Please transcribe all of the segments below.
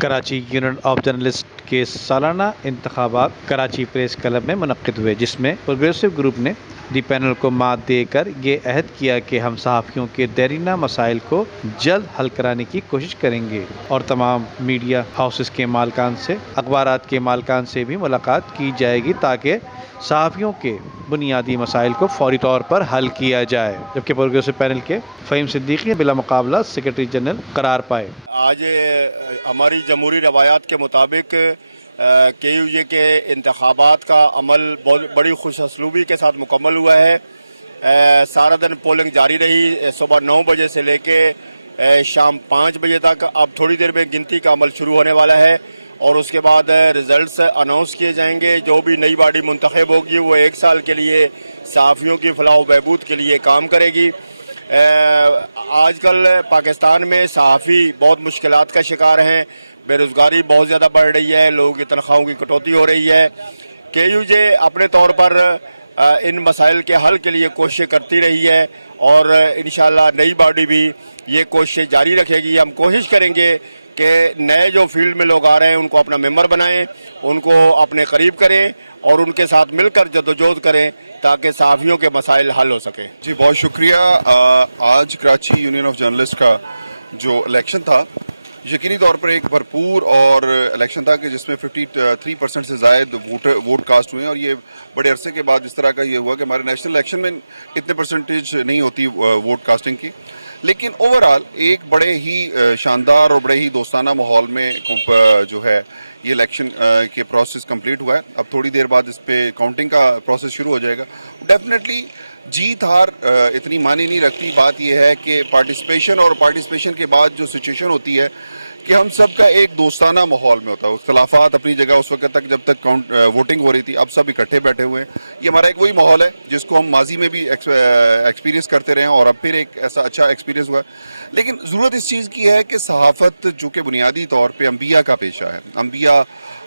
Karachi union of journalist کے سالانہ انتخابات کراچی پریس کلب میں منعقد ہوئے، جس میں پروگریسو گروپ نے دی پینل کو مات دے کر یہ عہد کیا کہ ہم صحافیوں کے دیرینہ مسائل کو جلد حل کرانے کی کوشش کریں گے اور تمام میڈیا ہاؤسز کے مالکان سے، اخبارات کے مالکان سے بھی ملاقات کی جائے گی تاکہ صحافیوں کے بنیادی مسائل کو فوری طور پر حل کیا جائے، جبکہ پروگریسو پینل کے فہیم صدیقی بلا مقابلہ سیکرٹری جنرل قرار پائے۔ آج ہماری جمہوری روایات کے مطابق کے یو جے کے انتخابات کا عمل بڑی خوش اسلوبی کے ساتھ مکمل ہوا ہے۔ سارا دن پولنگ جاری رہی، صبح 9 بجے سے لے کے شام 5 بجے تک۔ اب تھوڑی دیر میں گنتی کا عمل شروع ہونے والا ہے اور اس کے بعد ریزلٹس اناؤنس کیے جائیں گے۔ جو بھی نئی باڈی منتخب ہوگی وہ 1 سال کے لیے صحافیوں کی فلاح و بہبود کے لیے کام کرے گی۔ آج کل پاکستان میں صحافی بہت مشکلات کا شکار ہیں، بے روزگاری بہت زیادہ بڑھ رہی ہے، لوگوں کی تنخواہوں کی کٹوتی ہو رہی ہے۔ کے یو جے اپنے طور پر ان مسائل کے حل کے لیے کوششیں کرتی رہی ہے اور انشاءاللہ نئی باڈی بھی یہ کوششیں جاری رکھے گی۔ ہم کوشش کریں گے کہ نئے جو فیلڈ میں لوگ آ رہے ہیں ان کو اپنا ممبر بنائیں، ان کو اپنے قریب کریں اور ان کے ساتھ مل کر جدوجہد کریں تاکہ صحافیوں کے مسائل حل ہو سکیں۔ جی بہت شکریہ۔ آج کراچی یونین آف جرنلسٹ کا جو الیکشن تھا یقینی طور پر ایک بھرپور اور الیکشن تھا کہ جس میں 53% سے زائد ووٹ کاسٹ ہوئے ہیں، اور یہ بڑے عرصے کے بعد اس طرح کا یہ ہوا کہ ہمارے نیشنل الیکشن میں اتنے پرسنٹیج نہیں ہوتی ووٹ کاسٹنگ کی، لیکن اوورآل ایک بڑے ہی شاندار اور بڑے ہی دوستانہ ماحول میں جو ہے یہ الیکشن کے پروسیس کمپلیٹ ہوا ہے۔ اب تھوڑی دیر بعد اس پہ کاؤنٹنگ کا پروسیس شروع ہو جائے گا۔ ڈیفینیٹلی جیت ہار اتنی معنی نہیں رکھتی، بات یہ ہے کہ پارٹیسپیشن کے بعد جو سچویشن ہوتی ہے کہ ہم سب کا ایک دوستانہ ماحول میں ہوتا ہے۔ اختلافات اپنی جگہ اس وقت تک جب تک ووٹنگ ہو رہی تھی، اب سب اکٹھے بیٹھے ہوئے ہیں۔ یہ ہمارا ایک وہی ماحول ہے جس کو ہم ماضی میں بھی ایکسپیرینس کرتے رہے ہیں اور اب پھر ایک ایسا اچھا ایکسپیرینس ہوا ہے۔ لیکن ضرورت اس چیز کی ہے کہ صحافت جو کہ بنیادی طور پہ انبیاء کا پیشہ ہے، انبیاء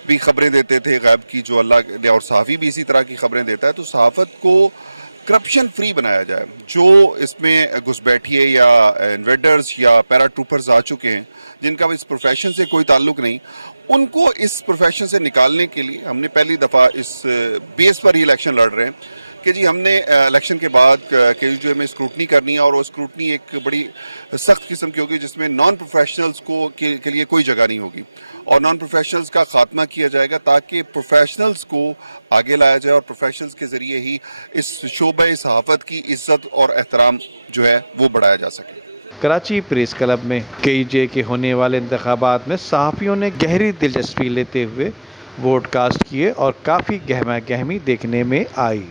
بھی خبریں دیتے تھے غیب کی جو اللہ نے، اور صحافی بھی اسی طرح کی خبریں دیتا ہے، تو صحافت کو کرپشن فری بنایا جائے۔ جو اس میں گھسپیٹھیے یا انویڈرز یا پیرا ٹروپرز آ چکے ہیں جن کا اس پروفیشن سے کوئی تعلق نہیں، ان کو اس پروفیشن سے نکالنے کے لیے ہم نے پہلی دفعہ اس بیس پر ہی الیکشن لڑ رہے ہیں کہ جی ہم نے الیکشن کے بعد کے جو میں اسکروٹنی کرنی ہے، اور وہ اسکروٹنی ایک بڑی سخت قسم کی ہوگی جس میں نان پروفیشنلز کے لیے کوئی جگہ نہیں ہوگی، اور نان پروفیشنلز کا خاتمہ کیا جائے گا تاکہ پروفیشنلز کو آگے لایا جائے اور پروفیشنلز کے ذریعے ہی اس شعبہ صحافت کی عزت اور احترام جو ہے وہ بڑھایا جا سکے۔ کراچی پریس کلب میں کے یو جے کے ہونے والے انتخابات میں صحافیوں نے گہری دلچسپی لیتے ہوئے ووٹ کاسٹ کیے اور کافی گہما گہمی دیکھنے میں آئی۔